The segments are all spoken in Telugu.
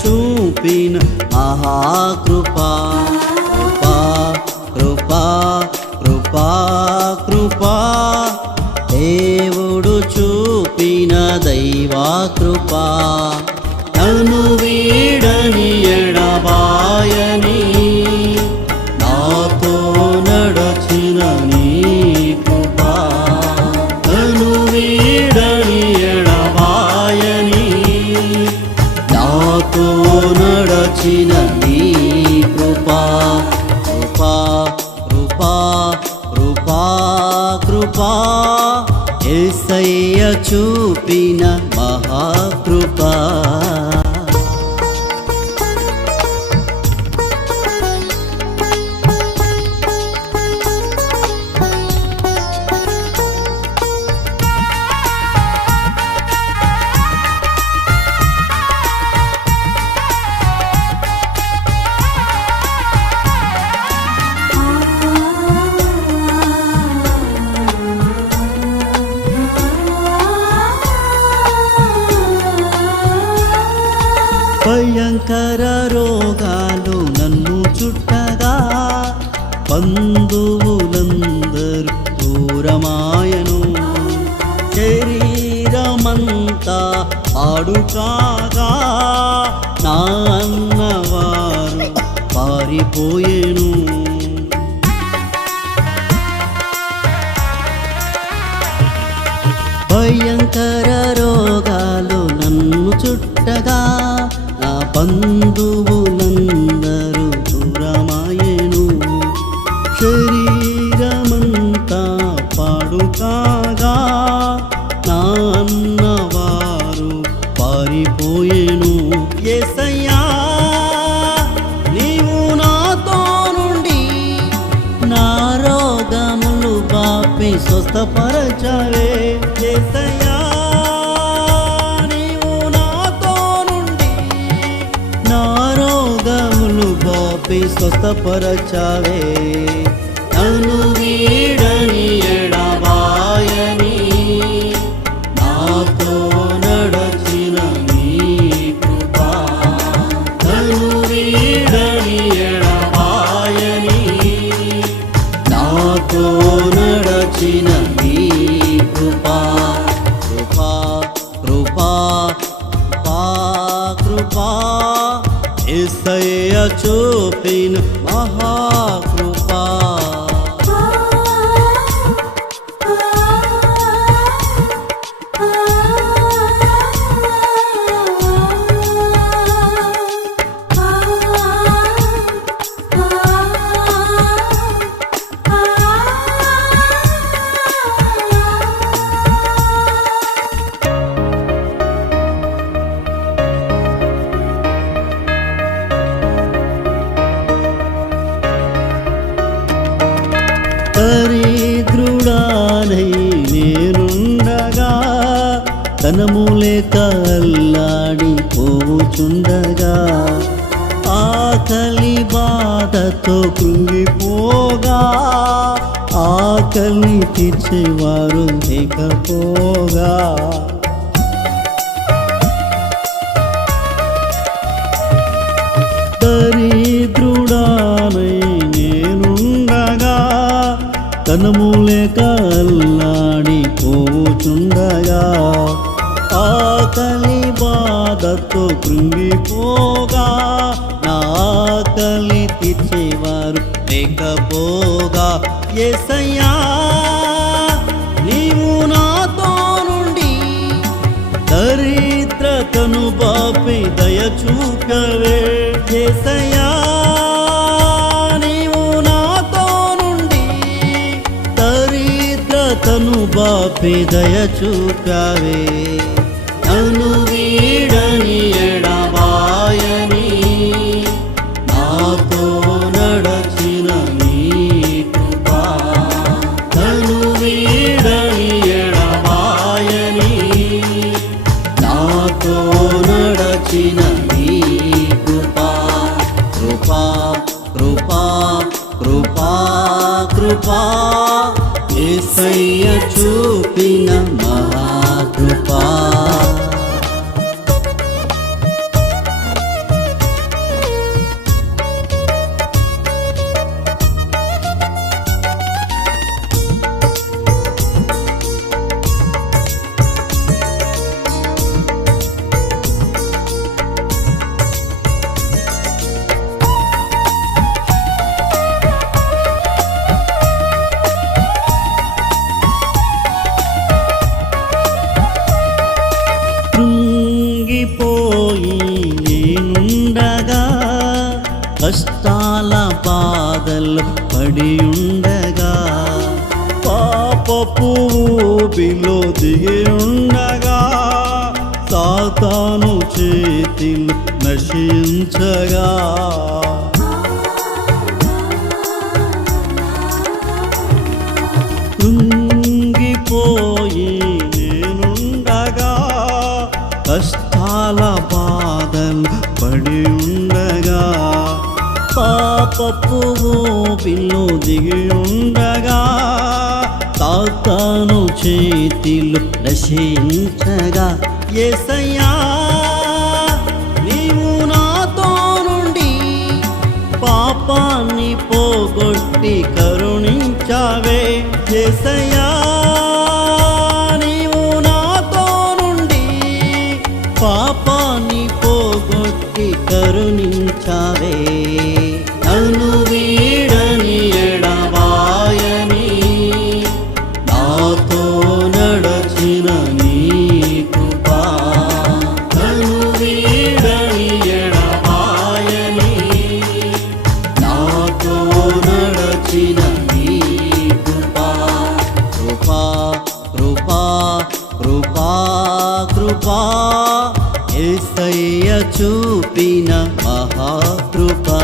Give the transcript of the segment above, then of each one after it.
చూపిన మహాకృపా కృపా కృపా కృపా కృపా దేవుడు చూపిన దైవా కృపా నన్ను వీడని ఎడబాయని నాతో నడచిన నీ కృపా నన్ను వీడని ఎడబాయని నాతో నడచిన నీ కృపా కృపా కృపా కృపా కృపా యేసయ్య చూపిన మహాకృపా భయంకర రోగాలు నన్ను చుట్టగా బంధువులందరూ దూరమాయను శరీరమంతా ఆడుకాగా నా అన్నవారు పారిపోయేను భయంకర రోగాలు నన్ను చుట్టగా నా బంధువులందరూ దూరమాయెను శరీరమంతా పాడుకాగా నా అన్నవారు పారిపోయెను యేసయ్యా నీవు నాతో నుండి నా రోగములు బాపి స్వస్థపరచవే యేసయ్యా స్వస్థపరచవే నన్ను వీడని ఎడబాయని నాతో నడచిన నీ కృపా నన్ను వీడని ఎడబాయని నాతో నడచిన నీ కృపా కృపా కృపా కృపా కృపా యేసయ్య చూపిన మహాకృపా దరిద్రుడానై నేనుండగా ధనములేక అల్లాడిపోచుండగా ఆకలి బాధతో కృంగిపోగా ఆకలి తీర్చేవారు లేకపోగా దరిద్రుడానై నేనుండగా ధనములేక అల్లాడిపోచుండగా ఆకలి బాధతో కృంగిపోగా నా ఆకలి తీర్చేవారు లేకపోగా యేసయ్యా నీవు నాతో నుండి దరిద్రతను బాపి దయ చూపవే యేసయ్యా తను బాపి దయ చూపావే నన్ను వీడని ఎడబాయని నాతో నడచిన నీ కృపా నన్ను వీడని ఎడబాయని నాతో నడచిన నీ కృపా కృపా కృపా కృపా కృపా యేసయ్య చూపిన మహాకృపా కష్టాల బాధలు పడి ఉండగా, పాపపు ఊబిలో దిగి ఉండగా, సాతాను చేతిలో నశించగా, కృంగిపోయి నేనుండగా, కష్టాల బాధలు పడి ఉండగా, పాపపు ఊబిలో దిగి ఉండగా, సాతాను చేతిలో నశించగా, యేసయ్యా నీవు నాతో నుండి పాపాన్ని పోగొట్టి కరుణించావే. యేసయ్యా నీవు నాతో నుండి పాపాన్ని పోగొట్టి కరుణించావే. నన్ను వీడని ఎడబాయని నాతో నడచిన నీ కృపా, నన్ను వీడని ఎడబాయని నాతో నడచిన నీ కృపా, కృపా కృపా కృపా కృపా యేసయ్య చూపిన మహాకృపా.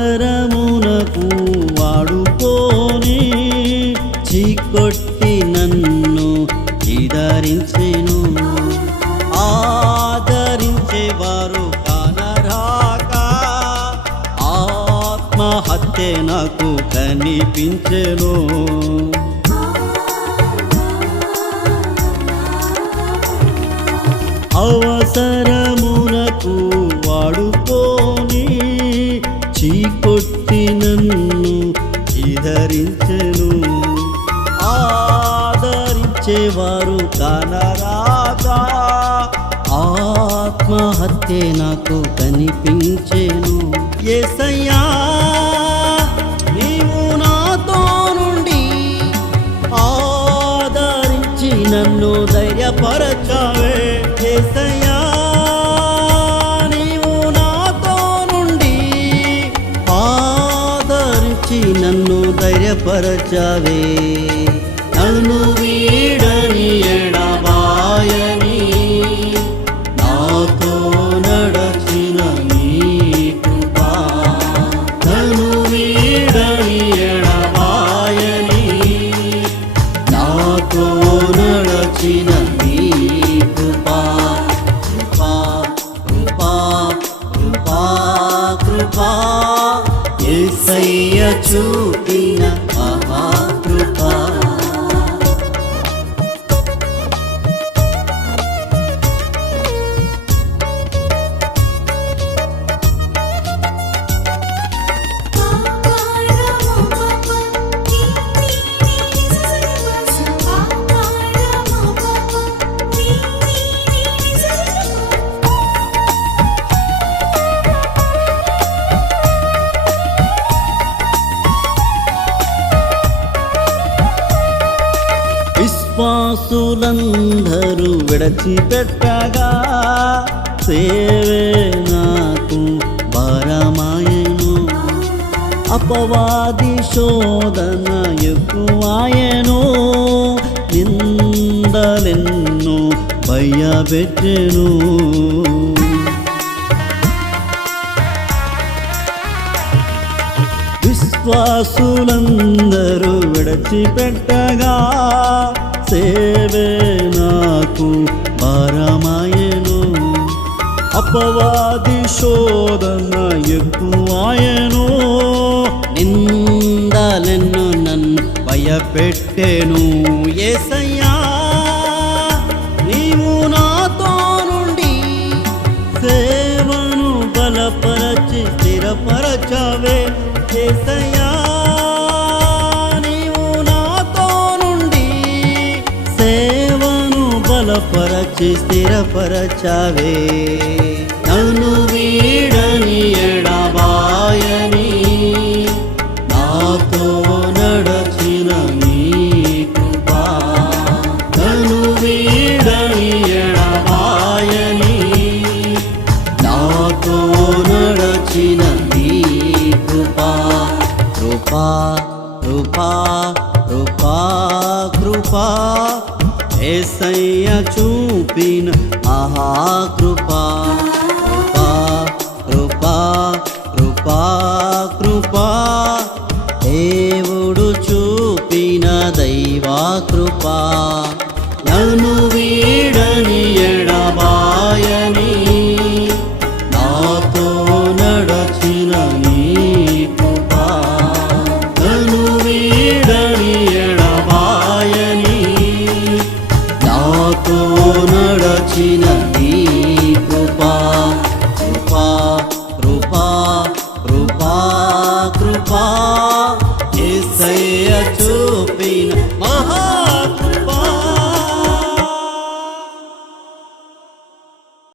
అవసరమునకు వాడుకోని చీకొట్టి నన్ను ఆదరించెను. ఆదరించేవారు కానరాక ఆత్మహత్య నాకు కనిపించెను. అవసరమునకు వాడుకోని చీకొట్టి నన్ను ఆదరించెను. ఆదరించేవారు కానరాగా ఆత్మహత్య నాకు కనిపించెను. యేసయ్యా నీవు నాతో నుండి ఆదరించి నన్ను ధైర్యపరచావే. యేసయ్యా నీవు నాతో నుండి ఆదరించి నన్ను ధైర్యపరచావే. నన్ను వీడని ఎడబాయని నాతో నడచిన నీ కృపా, నన్ను వీడని ఎడబాయని నాతో నడచిన నీ కృపా, కృపా కృపా కృపా కృపా యేసయ్య చూపిన మహాకృపా. విశ్వాసులందరూ విడచిపెట్టగా సేవే నాకు భారమాయెను. అపవాది శోధన ఎక్కువాయెను. నిందలెన్నో భయపెట్టెను. విశ్వాసులందరూ విడచిపెట్టగా సేవే నాకు భారమాయెను. అపవాది శోధన ఎక్కువాయెను. నిందలెన్నో నన్ను భయపెట్టెను. యేసయ్యా నీవు నాతో నుండి సేవను బలపరచి స్థిరపరచవే. యేసయ్యా నీవు నాతో నుండి సేవను బలపరచి స్థిరపరచావే నన్ను వీడని ఎడబాయని నాతో నడచిన నీ కృపా నన్ను వీడని ఎడబాయని నాతో నడచిన నీ కృపా కృపా కృపా కృపా కృపా యేసయ్య చూపిన ఆహా కృపా కృపా కృపా కృపా కృపా